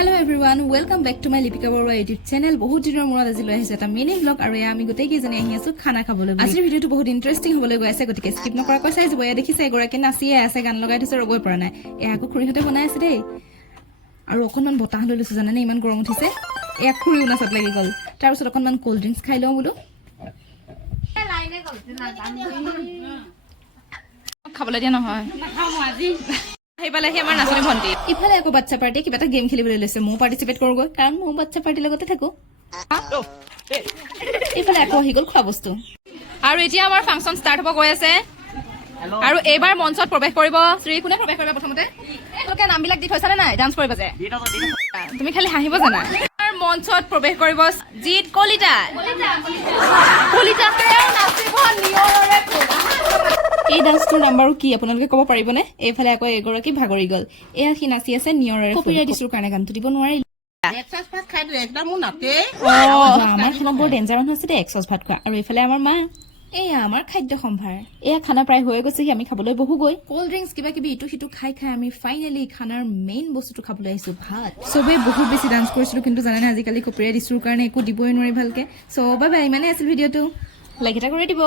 Hello everyone, welcome back to my Lipika Barua YouTube channel. বহুত দিনৰ মূৰত আজি লৈ আহিছো এটা মিনি ব্লগ আৰু আমি গোটেই কেইজনী আহি আছো খানা খাবলৈ। আজিৰ ভিডিওটো বহুত ইন্টাৰেষ্টিং হ'বলৈ গৈ আছে, গতিকে স্কিপ নকৰাকৈ চাই যাব। এয়া দেখিছে এগৰাকী নাচিয়ে আছে, গান লগাই থৈছে, ৰ'বই পৰা নাই। এয়া আকৌ খুৰীহঁতে বনাই আছে দেই। আৰু অকণমান বতাহ লৈ লৈছো জানানে, ইমান গৰম উঠিছে। এয়া খুৰীও নাচত লাগি গ'ল। তাৰপিছত অকণমান কোল্ড ড্ৰিংকছ খাই লওঁ বোলো। খাবলৈ দিয়া নহয় সেইফালেহি আমাৰ নাচনী ভণ্টি, ইফালে আকৌ বাচ্চা পাৰ্টিয়ে কিবা এটা গেম খেলিবলৈ লৈছে। ময়ো পাৰ্টিচিপেট কৰোঁগৈ, কাৰণ ময়ো বাচ্চা পাৰ্টিৰ লগতে থাকো। ইফালে আকৌ আহি গ'ল খোৱা বস্তু। আৰু এতিয়া আমাৰ ফাংচন ষ্টাৰ্ট হ'ব গৈ আছে। আৰু এইবাৰ মঞ্চত প্ৰৱেশ কৰিব শ্ৰী কোনে প্ৰৱেশ কৰিব প্ৰথমতে? তোমালোকে নামবিলাক দি থৈছানে নাই? ডান্স কৰিব যে তুমি খালি হাঁহিব জানা। মঞ্চত প্ৰৱেশ কৰিব জিৎ কলিতা। এই ডান্সটোৰ নাম বাৰু কি আপোনালোকে ক'ব পাৰিবনে? এইফালে আকৌ এগৰাকী ভাগৰি গ'ল। এয়া সি নাচি আছে নিয়ৰেৰে। কপিৰাইট দিছোঁ কাৰণে গানটো দিব নোৱাৰিল। আমাৰ খানাত বৰ ডেঞ্জাৰ মানুহ আছে দেই, এক্সচ ভাত খোৱা। আৰু এইফালে আমাৰ মা, এয়া আমাৰ খাদ্য সম্ভাৰ। এয়া খানা প্ৰায় হৈয়ে গৈছেহি, আমি খাবলৈ বহুগৈ। কল্ড ড্ৰিংকছ কিবা কিবি ইটো সিটো খাই খাই আমি ফাইনেলি খানাৰ মেইন বস্তুটো খাবলৈ আহিছো, ভাত। চবেই বহুত বেছি ডান্স কৰিছিলো, কিন্তু জানেনে আজিকালি কপিৰাইট ইছ্যুৰ কাৰণে একো দিবই নোৱাৰি ভালকে। চ' বাই বাই, ইমানে আছিল ভিডিঅ'টো। লাইক এটা কৰি দিব।